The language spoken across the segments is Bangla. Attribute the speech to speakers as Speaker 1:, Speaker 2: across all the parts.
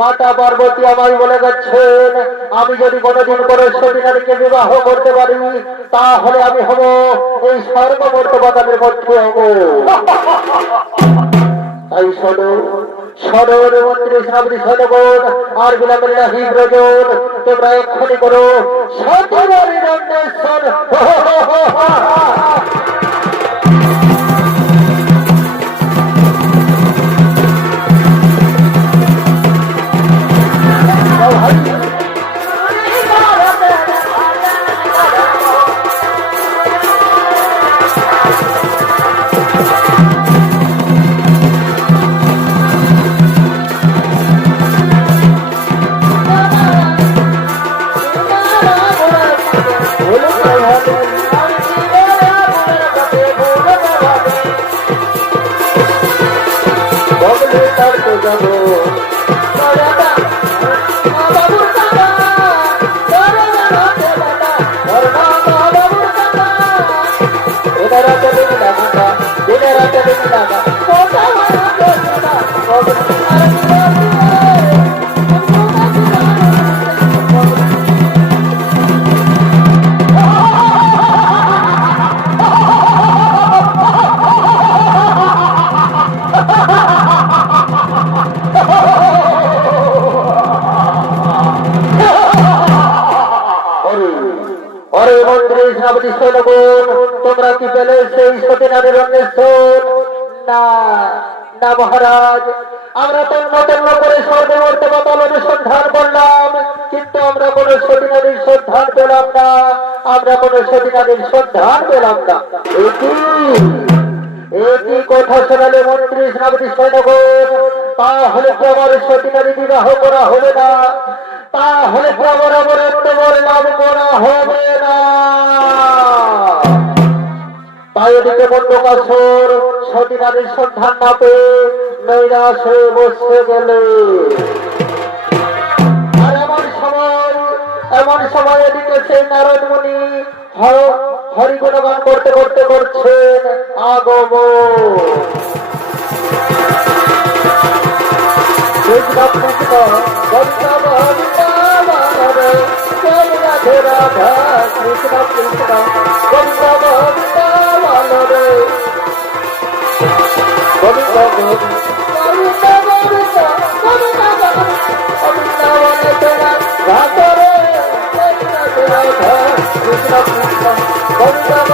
Speaker 1: মাতা পার্বতী আমায় বলে গেছেন আমি যদি কোনোদিন কোনো সতীনারীকে বিবাহ করতে পারি, তাহলে আমি হব এই সর্ববর্তমানের মধ্যে হব। তাই শোনো সদর মন্ত্রী সাবধি সদগণ আর বিলামের নাহি ব্রজন তোমরা এক্ষুনি করো। সতবারি তার তোমরা কি পেলে সেই সতীনারের অন্বেষণ না না মহারাজ আমরা তন্ন তন্ন করে স্বর্গে মরতে পাতাল অনুসন্ধান করলাম কিন্তু আমরা কোন সতীনারীর সন্ধান পেলাম না আমরা কোন সতীনারীর সন্ধান পেলাম না একই কথা শোনালে মন্ত্রী সাবধি সৈনগণ তাহলে তো আমার সতীনারী বিবাহ করা হবে না তাহলে তো আমার অমরত্ব লাভ করা হবে না। তাই ওদিকে মন্ডকাসুর সতীনারীর সন্ধান না পেয়ে হয়ে বসে গেলে। এমন সময় এমন সময় এদিকে সেই নারদ হ- হরি গুণগান করতে করতে করছেন আগম কৃষ্ণ কৃষ্ণ রাধে রাধা কৃষ্ণ কৃষ্ণ গোবিন্দ গোবিন্দ বানরে। গোবিন্দ গোবিন্দ গোবিন্দ গোবিন্দ গোবিন্দ গোবিন্দ বন্দনা রাধরে জয় রাধে রাধা কৃষ্ণ কৃষ্ণ গোবিন্দ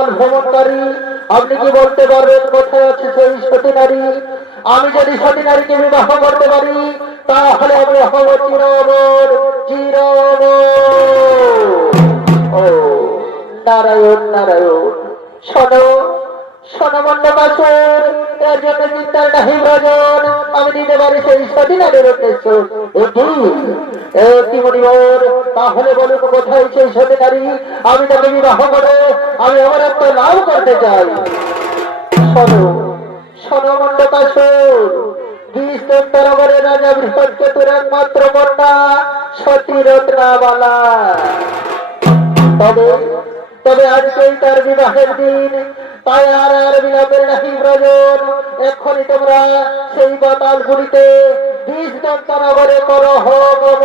Speaker 1: ভ্রমণকারী আপনি কি বলতে পারবেন কোথায় আছে সেই সতী নারী? আমি যদি সতী নারীকে বিবাহ করতে পারি, তাহলে আমি হব চিরবর চিরব ও, নারায়ণ নারায়ণ। চিন্তার নাহি আমি সেই তাহলে কোথায় সেই আমি তাকে বিবাহ করে, আমি আমার একটা লাভ করতে চাই। তবে তবে আজকেই তার বিবাহের দিন। তাই আর আর বিলম্বের নাহি প্রয়োজন। এক্ষুনি তোমরা সেই বাতাল গুলিতে বিষ দন্তনগরে করো হগম